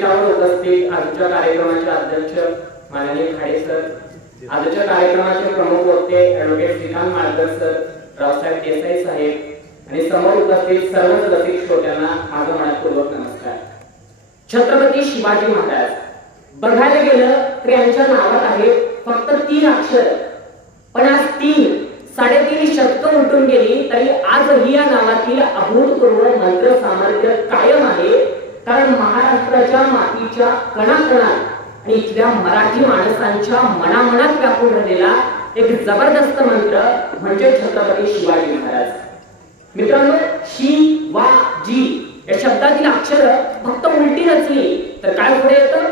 व्यासपीठावर उपस्थित आजच्या कार्यक्रमाचे अध्यक्ष माननीय खाडे सर आजच्या कार्यक्रमाचे प्रमुख वक्ते ऍडव्होकेट श्रीकांत माळकर सर रावसाहेब देसाई साहेब आणि समोर उपस्थित सर्वच रसिक श्रोत्यांना माझा मनपूर्वक नमस्कार. छत्रपती शिवाजी महाराज बघायला गेलं तर यांच्या नावात आहे फक्त तीन अक्षर. पण आज तीन साडेतीन शतक उलटून गेली तरी आजही या नावातील अभूतपूर्व मंत्र सामर्थ्य कायम आहे. कारण महाराष्ट्राच्या मातीच्या कणाकणात आणि इथल्या मराठी माणसांच्या मनामनात व्यापून राहिलेला एक जबरदस्त मंत्र म्हणजे छत्रपती शिवाजी महाराज. मित्रांनो शी वा जी या शब्दातील अक्षर फक्त उलटी रचली तर काय पुढे येतं?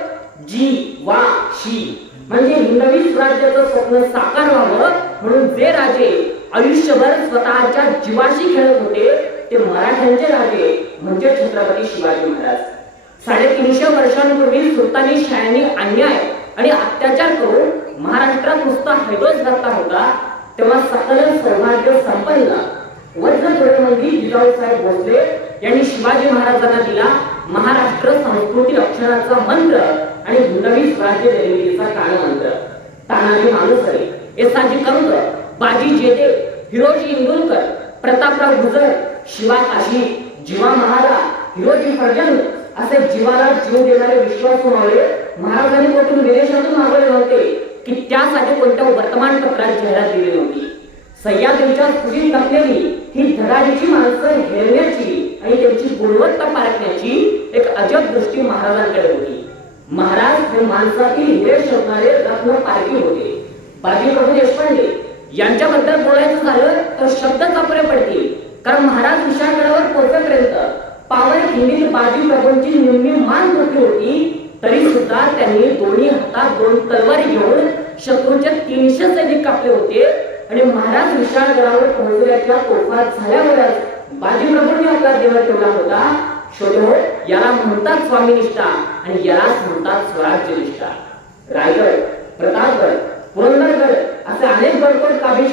जी वा शी. म्हणजे हिंदवी स्वराज्याचं स्वप्न साकार व्हावं म्हणून जे राजे आयुष्यभर स्वतःच्या जीवाशी खेळत होते ते मराठ्यांचे राजे. म्हणजे छत्रपती शिवाजी महाराज. साडेतीनशे वर्षांपूर्वी सुलतानी शाळांनी अन्याय आणि अत्याचार करून महाराष्ट्रात नुसता हैदोस घातला होता तेव्हा सकल सौभाग्य संपन्न वज्रधुरेमंदी जिजाऊ साहेब भोसले यांनी शिवाजी महाराजांना दिला महाराष्ट्र संस्कृती रक्षणाचा मंत्र आणि हिंदवी स्वराज्य निर्मितीचा कानमंत्र तानाजी मालुसरे एसाजी कंग बाजी जेते हिरोजी इंदुलकर प्रतापराव गुजर शिवा काशी जीवा महारा हिरोजी विसर्जन असे जीवाला जीव देणारे विश्वास मावळे महाराजांनी कुठून विदेशातून मागवले नव्हते की त्यासाठी कोणत्या वर्तमानपत्रात जाहिरात दिली नव्हती. सह्याद्रीच्या पुढील टाकलेली ही धडाडीची माणसं हेरण्याची आणि त्यांची गुणवत्ता पारखण्याची एक अजब दृष्टी महाराजांकडे होती. महाराज हे माणसातील हिरे शोधणारे रत्न पारखी होते. बाजीप्रभू देशपांडे यांच्याबद्दल बोलायचं झालं तर शब्द कापरे पडतील. कारण महाराज विशाळगडावर पोहोचेपर्यंत पावन खिंडील बाजी प्रभूंची निम्मी मान तुटली होती तरी सुद्धा त्यांनी दोन्ही हातात दोन तलवारी घेऊन शत्रूचे तीनशे सैनिक कापले होते. आणि महाराज विशाळगडावर पोहोचल्याच्या तोफात झाल्यावरच बाजीप्रभूंनी आपला देवा ठेवला होता. शोधो याला म्हणतात स्वामीनिष्ठा आणि यालाच म्हणतात स्वराज्य निष्ठा रायगड प्रतापगड पुरंदरगड असे अनेक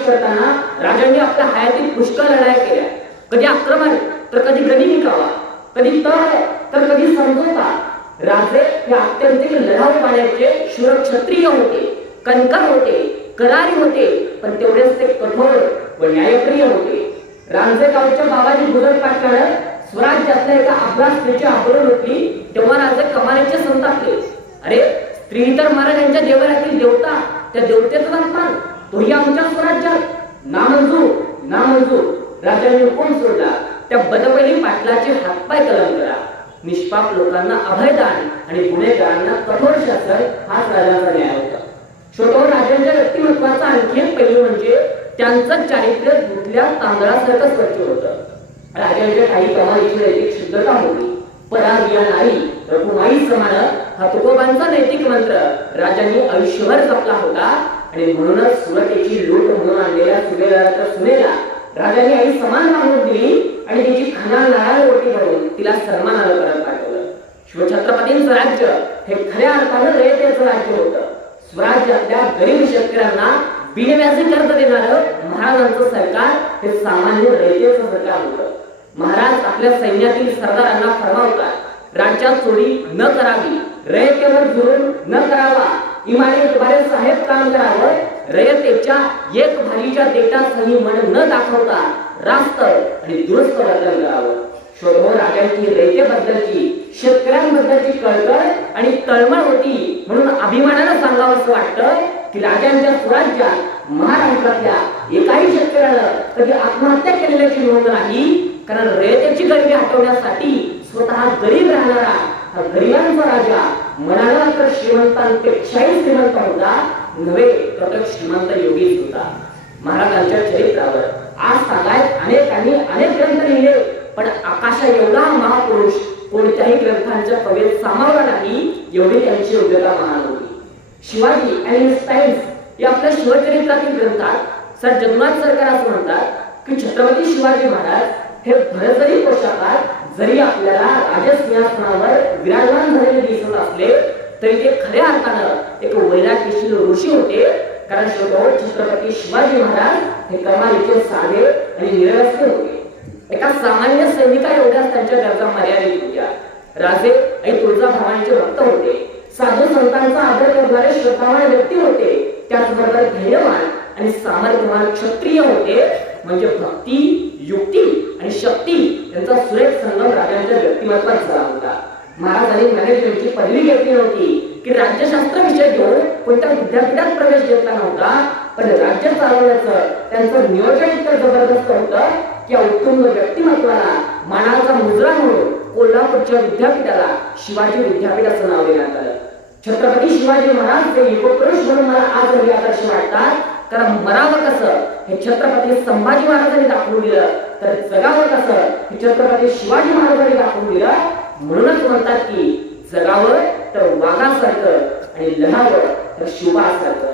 गडकोट करताना राजांनी आपल्या हयातील पुष्कळ लढाया केल्या. कधी आक्रमण तर कधी गदी निकावा. कधी तळ तर कधी समजोता राजे हे अत्यंत लढाऊ पाण्याचे शूर क्षत्रिय होते कणकर होते करारी होते पण तेवढेच ते कठोर व न्यायप्रिय होते. रांजे गावच्या बाबाजी गुजर पाटकानं स्वराज्यातल्या एका आपला स्त्रीची आबरून होती तेव्हा राजे कमालीचे संतापले अरे स्त्री तर महाराजांच्या देवळातील देवता त्या देवतेचा अपमान तोही आमच्या स्वराज्यात. नामंजूर नामंजूर. राजांनी कोण सोडला? त्या बदपणी पाटलाचे हातपाय कलम करा. निष्पाप लोकांना अभयदान आणि गुन्हेगारांना कठोर शासन हाच राजाचा न्याय होता. छोटो राजांच्या व्यक्तिमत्वाचा आणखी एक पैलू म्हणजे त्यांचं चारित्र्य धुतल्या तांदळासारखं स्वच्छ होतं. राजांच्या काही प्रमाणाची नैतिक शुद्धता होती. परागिया नाही रघुमाई समान हा तुकोबांचा नैतिक मंत्र राजांनी आयुष्यभर जपला होता. आणि म्हणूनच सुरतेची लूट म्हणून आणलेल्या सुभेदाराच्या सुनेला राजांनी आई समान मागून दिली आणि तिची खाना नारळ रोटी घालून तिला सन्मानानं परत पाठवलं. शिवछत्रपतींचं राज्य हे खऱ्या अर्थानं रयतेचं राज्य होतं. स्वराज्यातल्या गरीब शेतकऱ्यांना बिनव्याजी कर्ज देणारं महाराजांचं सरकार हे सामान्य रयतेचं सरकार होतं. महाराज आपल्या सैन्यातील सरदारांना फरमावतात राज्यात चोरी न करावी रयतेवर जुळून न करावा इमारत दुबारे साहेब काम करावं. रयतेच्या एक भारीच्या देटासही मन न दाखवता रास्त आणि दुरुस्त बदल करावं. शोधो राजांची रयतेबद्दलची शेतकऱ्यांबद्दलची कळकळ आणि तळमळ होती म्हणून अभिमानानं सांगावं असं वाटतं की राजांच्या स्वराज्यात महाराष्ट्रातल्या एकाही शेतकऱ्यानं कधी आत्महत्या केलेल्याची नोंद नाही. कारण रयतेची गरिबी हटवण्यासाठी स्वतः गरीब राहणारा हा गरिबांचा राजा मनाला तर श्रीमंतांपेक्षाही श्रीमंत होता नव्हे तर श्रीमंत योगीच होता. महाराजांच्या चरित्रावर आज सांगायत अनेकांनी अनेक ग्रंथ लिहिले पण आकाशा एवढा महापुरुष कोणत्याही ग्रंथांच्या कवेत सामावला नाही एवढी त्यांची योग्यता महान होती. शिवाजी आणि साईन्स टाइम्स या आपल्या शिवचरित्रातील ग्रंथात सर जगन्नाथ सरकार असं म्हणतात की छत्रपती शिवाजी महाराज हे भरजरी पोशाखात जरी आपल्याला राजसिंहासनावर असले तरी ते खऱ्या अर्थानं एक वैराग्यशील ऋषी होते. कारण शेवटो छत्रपती शिवाजी महाराज हे कमालीचे साधे आणि निरवस्थे होते. एका सामान्य सैनिका एवढ्याच त्यांच्या गरजा मर्यादित होत्या. राजे आणि तुळजाभवानीचे भक्त होते. साधू संतांचा आदर करणारे श्रद्धावान व्यक्ती होते. त्याचबरोबर धैर्यवान आणि सामर्थ्यवान क्षत्रिय होते. म्हणजे भक्ती युक्ती आणि शक्ती यांचा सुरेख संगम राजांच्या व्यक्तिमत्वात झाला. महाराजांनी ज्ञानेश्वरीची पहिली व्यक्ती नव्हती की राज्यशास्त्र विषय घेऊन कोणत्या विद्यापीठात प्रवेश घेतला नव्हता. पण राज्य चालवण्याचं त्यांचं नियोजन इतकं जबरदस्त होतं की या उत्तुंग व्यक्तिमत्वाला मानाचा मुजरा म्हणून कोल्हापूरच्या विद्यापीठाला शिवाजी विद्यापीठ असं नाव देण्यात आलं. छत्रपती शिवाजी महाराज ते युगपुरुष म्हणून मला आज आदर्श वाटतात. कारण मरावं कसं हे छत्रपती संभाजी महाराजांनी दाखवून दिलं तर जगावं कसं हे छत्रपती शिवाजी महाराजांनी दाखवून म्हणूनच म्हणतात की जगावं तर वाघासारखं आणि लढावं तर शिवासारखं.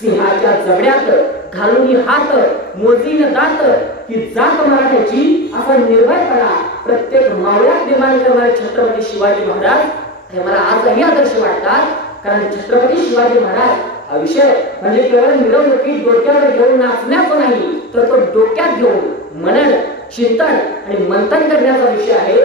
सिंहाच्या जबड्यात घालून हात मोजीन दात की जात मराठ्याची असा निर्भयपणा प्रत्येक मावळ्यात निर्माण करणारे छत्रपती शिवाजी महाराज हे मला आजही आदर्श वाटतात. कारण छत्रपती शिवाजी महाराज हा विषय म्हणजे केवळ मिरवणुकीत डोक्यावर घेऊन नाचण्याचा नाही तर तो डोक्यात घेऊन मनन चिंतन आणि मंथन करण्याचा विषय आहे.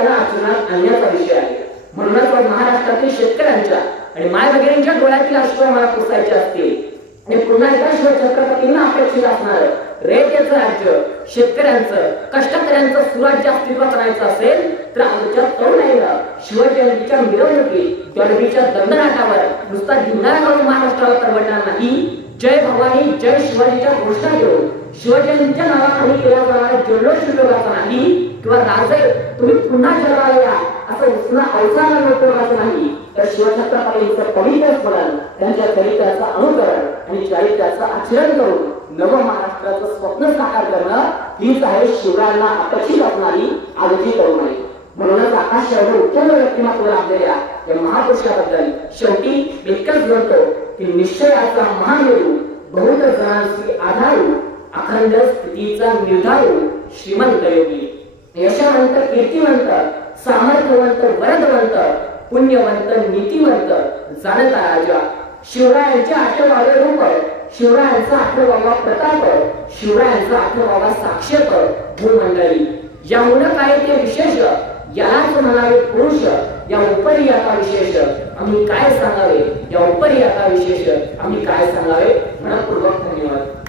प्रत्येकाला आचरणात आणण्याचा विषय आहे. म्हणूनच महाराष्ट्रातील शेतकऱ्यांच्या आणि माय वगैरेंच्या डोळ्यातील अश्रू मला पुसायचे असतील. आणि पुन्हा एकदा शिवछत्रपतींना अपेक्षित असणार रयतेचं राज्य शेतकऱ्यांचं कष्टकऱ्यांचं सुराज्य अस्तित्वात आणायचं असेल तर आमच्या तरुणाईला शिवजयंतीच्या मिरवणुकी गरबीच्या दंडनाटावर नुसता धिंगाणा करून महाराष्ट्राला परवडणार नाही. जय भवानी जय शिवाजीच्या घोषणा घेऊन शिवजयंतीच्या नावाखाली केला जाणारा जल्लोष उपयोगाचा नाही किंवा राजे तुम्ही पुन्हा जन्माला या असं पुन्हा नको असं नाही तर शिवछत्रपतींचं पवित्र स्मरण त्यांच्या चरित्राचं अनुकरण आणि चारित्र्याचं आचरण करून नव महाराष्ट्राचं स्वप्न साकार करणं हीच आहे शिवरायांना अपेक्षित असणारी आजची तरुणाई म्हणूनच आकाश एवढं उत्तम व्यक्तिमत्व लाभलेल्या या महापुरुषाबद्दल शेवटी एकच म्हणतो की निश्चयाचा महामेरू बहुत जणांशी आधारू अखंड स्थितीचा निर्धारू श्रीमंत योगी. यशवंत कीर्तिवंत सामर्थ्यवंत वरदवंत पुण्यवंत नीतिवंत जाणता राजा. शिवरायांचे आठवावे रूप शिवरायांचा आठवावा प्रताप शिवरायांचा आठवावा साक्षेप भूमंडळी. यामुळे काय ते विशेष? यालाच म्हणावे पुरुष या उपरी आता विशेष. आम्ही काय सांगावे? या उपरी आता विशेष. आम्ही काय सांगावे? मनपूर्वक धन्यवाद.